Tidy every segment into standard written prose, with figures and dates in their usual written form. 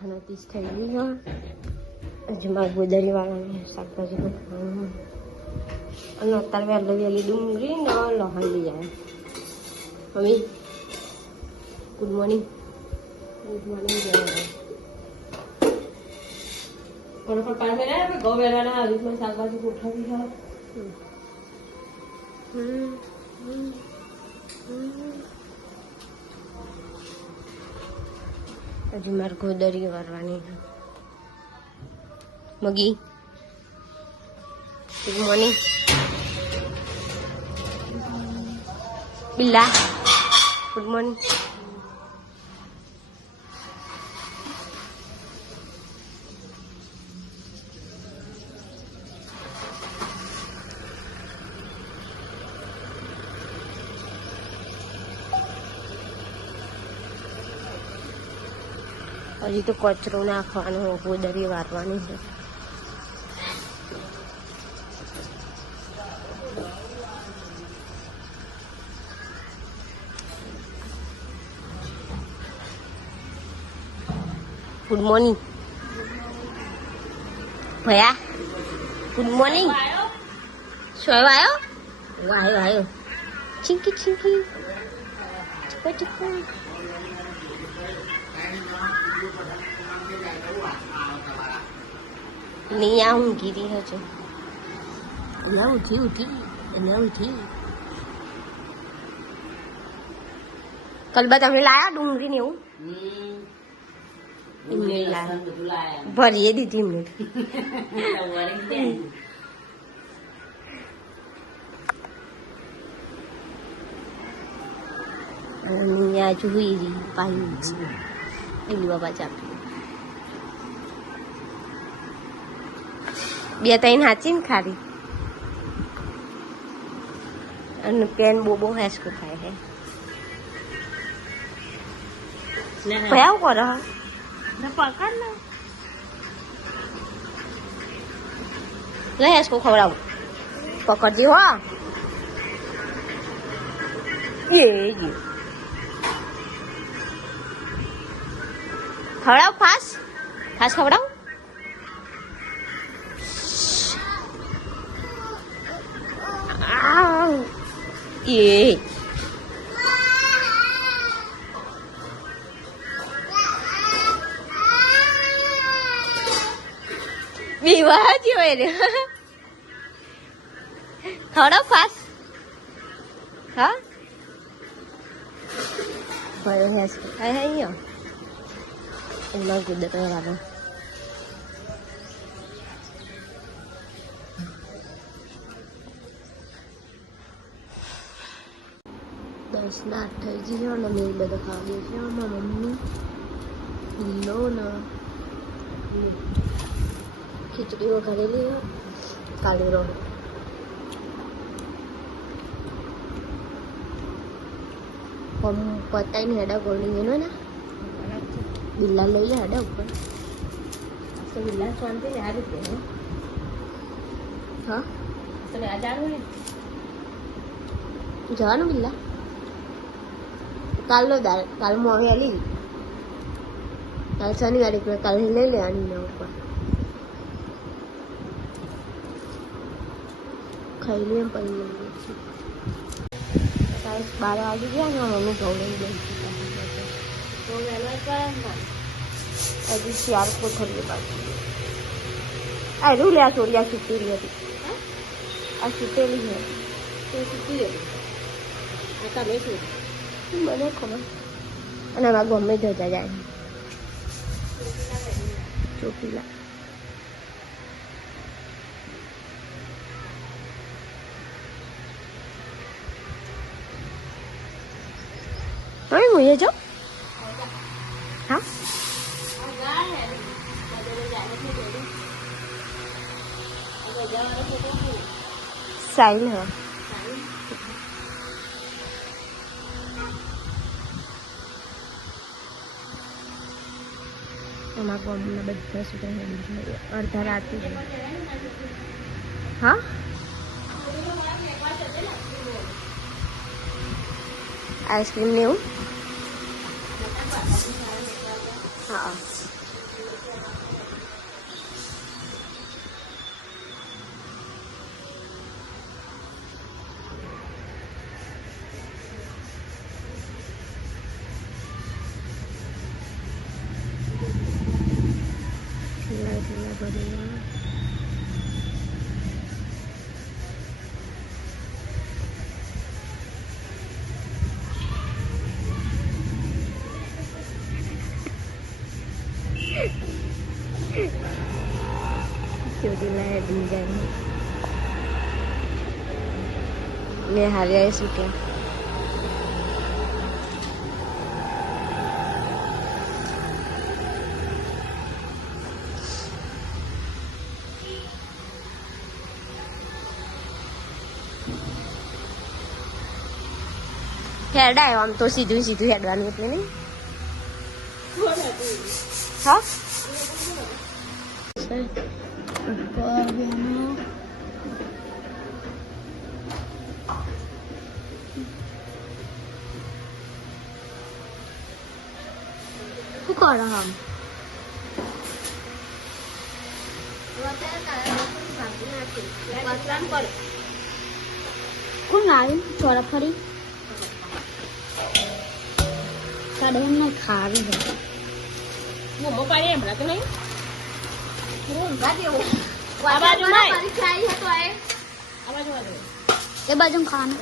8:30 થઈ ગઈ છે. હજી મારે ગોદરી વાળાને શાકભાજી ખાવાનું અને અત્યારે વહેલી ડુંગળી ને લહણ લઈ જાય. Mummy good morning. Good morning. ફટાફટ પાણી મેળવ્યા ઘઉં વેરવાના આવી રીતના શાકભાજી ગોઠવી છે. હજી મારે ગોદરી વારવાની છે. Magi good morning. Billa good morning. હજી તો કચરો નાખવાનો, ગોદરી વારવાની છે. ગુડ મોર્નિંગ ભયા. Good morning. શું આવ્યો? આવ્યો. ચીંકી ચીંકી નહીં આ ઊંઘી રહી હજુ. ઉઠી. કલબા તમે લાયા ડુંગળી ને એવું? ભરીએ દીધી એમને. અહીંયા જોઈ પાયું છે એની બાબા ચાપી 2-3 હાચી ને ખારી અને પેન બોબો હેસકો ખાય હે. ભયા કરો હા પકડ ને હેસકો ખવડાવું. પકડજે હો. એ ખવડાવ ખાસ ખવડાવ. એ વિવાહ જોઈ રે ખવડાવ ખાસ. હા ભયો હેસ ખાય અહીંયા એમાં ગુદર વાળો. દસ ના 8 થઈ ગઈ છે અને મેં બધો ખાવા દે છે. મારા મમ્મી લીલો ને ખીચડી વઘારેલી કાળીરો. પતાઈને હેડા ગોળની એનો ને બિલ્લા લઈ લે હેડા ઉપર તો બિલ્લા શાંતિ ને આ રીતે. હા તમે આ જાણવું ને જવાનું બિલ્લા કાલ માં હવે લી કાલ શનિવારે કાલ લઈ લેવાની ને ઉપર ખાઈ લે પછી 12 વાગી ગયા ને મમ્મી ઘઉં લઈ ગઈ તો વહેલા હજી 4 કોથળીઓ બાકી. આ રૂ લે આ છોડી આ છૂટેલી હતી. આ છૂટેલી છે તો છૂટી આ તમે શું મને ખબર. અને આમાં ગમે જતા જાય ચોટીલા. હવે હું એ જાઉં. હા સાઈલ હા એમાં કોમના બધા સુધા અડધા રાતે. હા આઈસ્ક્રીમ ને એવું. હા ચોટીલા ડિઝાઇન ને હાર્યા શું કે હેડાય આમ તો સીધું સીધું હેડવાનું એટલે નહીં હા શું કરો આમ કોણ આવ્યું ચોરા ફરી કાઢે એમને ખાવી હોય મોમો પાડી હમણાં તો નહીં એ બાજુ ખાવાનું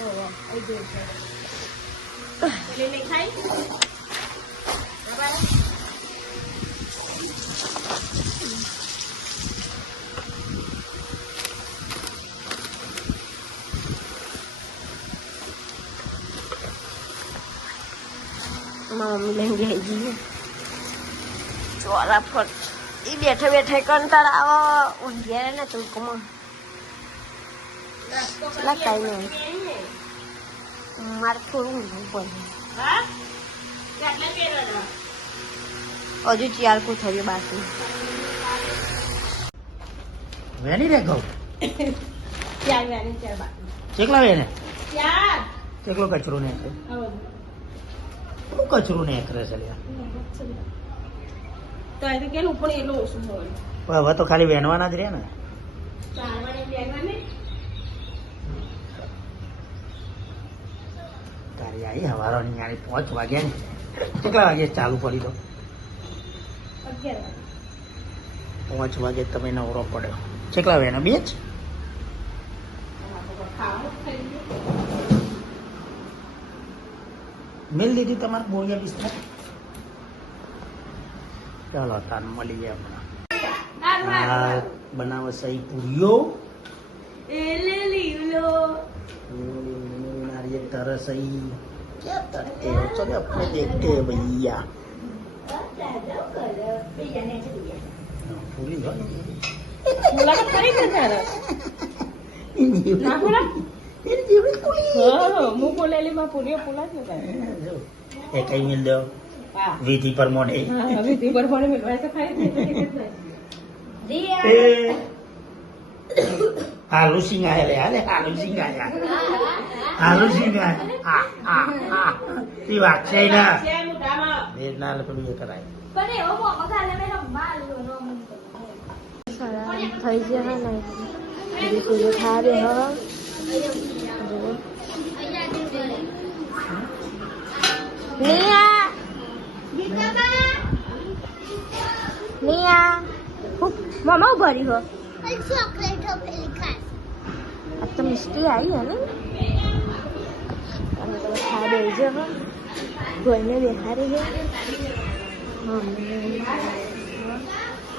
મમ્મી લઈને લઈ જઈએ ચોરા ફટ એ બેઠે બેઠે કંટાળા આવો ઊંઘ્યા ને તુકમાં કેટલા કઈ નહીં મારે થોડું ઊંઘવું પડે હજુ 4 કોથળીઓ બાકી વેની રે કહું 4 બાકી ચેકલા વેને 4 ચેકલો કચરો ને શું કચરો ને કરે છે તો એ તો કેલું પણ એટલું ઓછું હોય હવે તો ખાલી વેનવાના જ રહે ને તારી આવી હવારોની યારી 5 વાગ્યા ને કેટલા વાગે ચાલુ પડી તો 5 વાગે તમે નવરો પડ્યો કેટલા વેના 2 જ મિલ દીધી તમારે બોળિયા બિસ્તરા ચાલો તાર મળી ગયા હમણાં બનાવો સહી પૂરીઓ नारियल तरह सही क्या करते हो चलो अपने देखते हैं भैया पूरी कई मिल दो विधि पर मोड़े વિધિ પર મોડે મિલવાય તો ખાઈ हालू सिंह आया रे हाले हालू सिंह आया ये बात है ना ये नाल पे ये कराय પણ એવો મોકો ખાલે મે રંબા લો થઈ ગયા ને બીજું કોઈ ખાવે હ નિયા નિયા મમ્મા ભરી હો ચોકલેટ પેલી ખાસ अब तो मिष्टी आई है ना अब तो खा दे जो गोल में बैठा रही है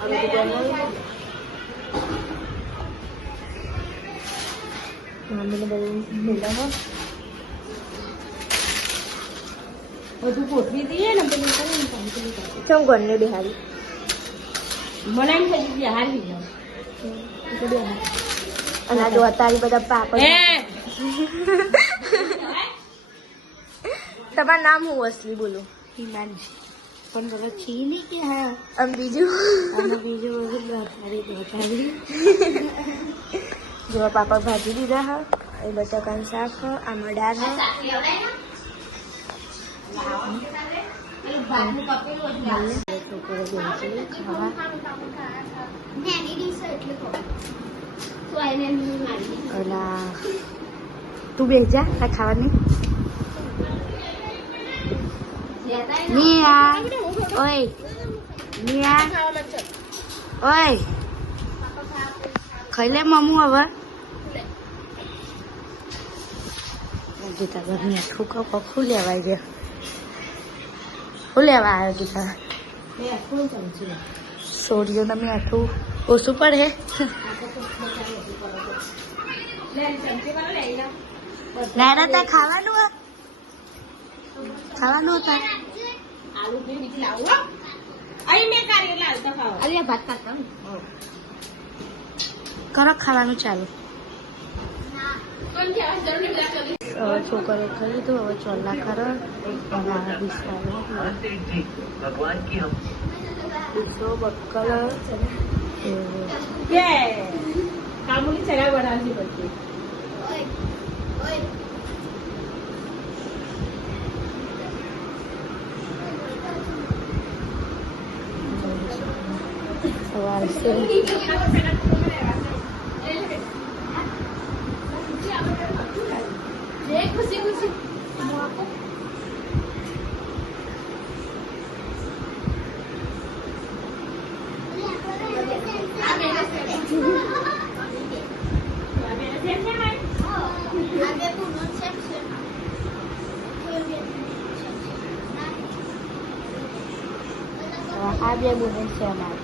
अब तो गोल मम्मी ने बोल मिला हो और तू पोटली दी है ना तो निकाल क्यों गोल में बिहारी मनाई है बिहारी है तो बिहारी અને આ જો અત્યારે બધા પાપડ તમારું નામ હું અસલી બોલું હિમાંશી પણ બધા છી નહીં કે હા આમ બીજું જો પાપડ ભાજી દીધા હા એ બટાકાનું શાક આમાં દાળ હા છોકરો બેસી ખાવા નાની ડીશ એટલે કહું ઓલા તું બેસ જા તાર ખાવાની નિયા ઓય નિયા ઓય ખાઈ લે મમ્મુ હવે ગીતા ઘર મીઠું કખું લેવાય છે શું લેવા આવ્યો ગીતા સોડિયો મીઠું ઓછું પડે નાના તા ખાવાનું હતા કરો ખાવાનું ચાલુ છોકરો ખાઈ લીધું હવે ચોલા કરો બક્કલ કામુની ચણા બનાવવી પડશે સવાર ખુશી ખુશી આ બે બુનન શેમાં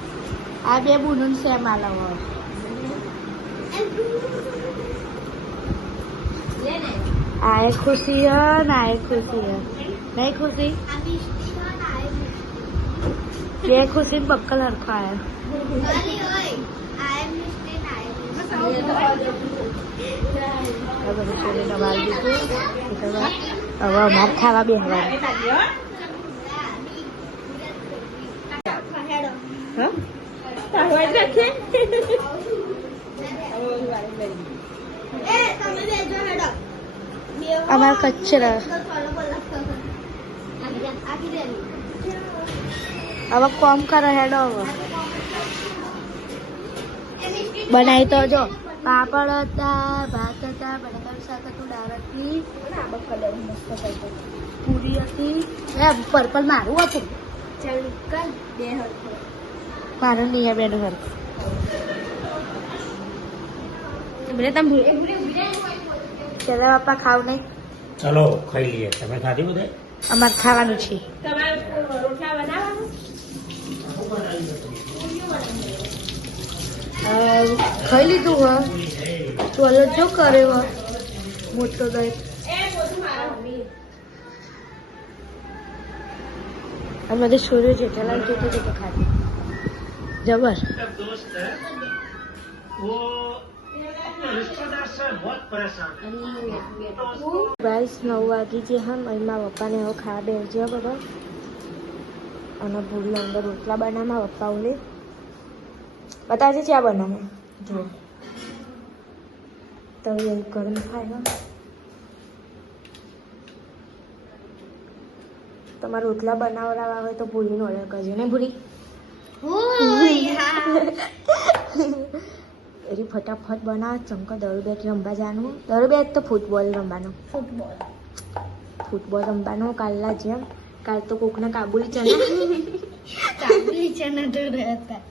આ બે બુનન શેમાં લાવો આ એક ખુશી હે ના એક ખુશી હે નહીં ખુશી બે ખુશી ને બક્કલ હરખો આવ્યો બધું છોડી દબાવી દીધું હવે અમારે ખાવા બેસવા અમારા કચરા હવે કોમ કરે હેડો હવે બનાવી તો જો પાપડ હતા ભાત હતા બટાકાનું શાક હતું દાળ હતી પૂરી હતી પર્પલ મારું હતું મારું નહીં બેનું ઘર તમે પેલા પપ્પા ખાવ નહીં ચલો ખાઈ લઈએ તમે ખાધી બધે અમારે ખાવાનું છે ખાઈ લીધું હો ટોયલેટ જો કરે હો મોટો દઈ અને બધે છોર્યો છે ચલાવી જોતો તો ખાધી જબર ગાઈસ 9 વાગી છે હમ એમાં પપ્પાને હવે ખાવા બેસજો બધા અને ભૂલી અંદર રોટલા બનાવવા પપ્પા ઓલે બતાવજે ચા બનાવે જો તો એવું ગરમ ખાય તમારે રોટલા બનાવડાવવા હોય તો ભૂલીને ઓર્ડર કરજો ને ભૂલી એરી ફટાફટ બનાવ ચમકા દરુ બેટ રમવા જવાનું દરુ બેટ તો ફૂટબોલ રમવાનો ફૂટબોલ રમવાનો કાલના જેમ કાલ તો કોકના કાબુલી ચના તો રહેતા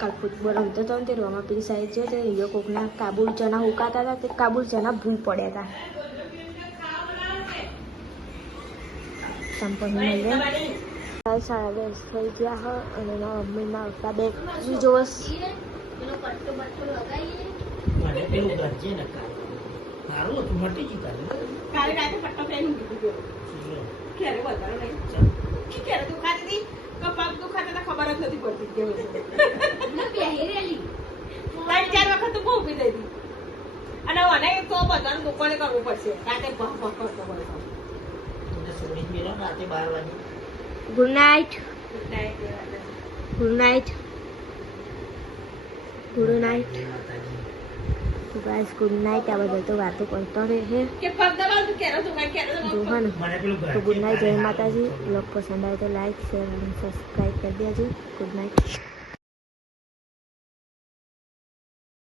કાલ ફૂટબોલ રમતો હતો ને તે રોમાપીરી સાઈડ છે તે હીરો કોકના કાબુલ ચના ઉકાતા હતા તે કાબુલ ચના ભૂલ પડ્યા હતા સંપન્ન મળે 10:30 થઈ ગયા હોય અને એના મમ્મીના આવતા બે જોશ મને પેલું કરજે ને સારું હતું મટી ગયું કાલે રાતે પટ્ટો પહેરી દીધો ક્યારે બતાવો નહીં ક્યારે તું ખાતી હતી પગ દુખાતા ખબર જ નથી પડતી કેવું પહેરેલી 3-4 વખત તો બહુ ઉભી થઈ હતી અને મને તો બધાને દુકાને કરવું પડશે રાતે ભખ ભખ કરતો પડશે છોડી મેલો રાતે 12 વાગે good night good night good night તો ગાઈસ ગુડ નાઇટ. આ બધા તો વાતો કરતો રહે છે કે પગ દબાવ તું કેરો તો કઈ કેરો જો હે ને. તો ગુડ નાઇટ, જય માતાજી. બ્લોગ પસંદ આવે તો લાઈક શેર અને સબસ્ક્રાઈબ કરી દેજો. Good night.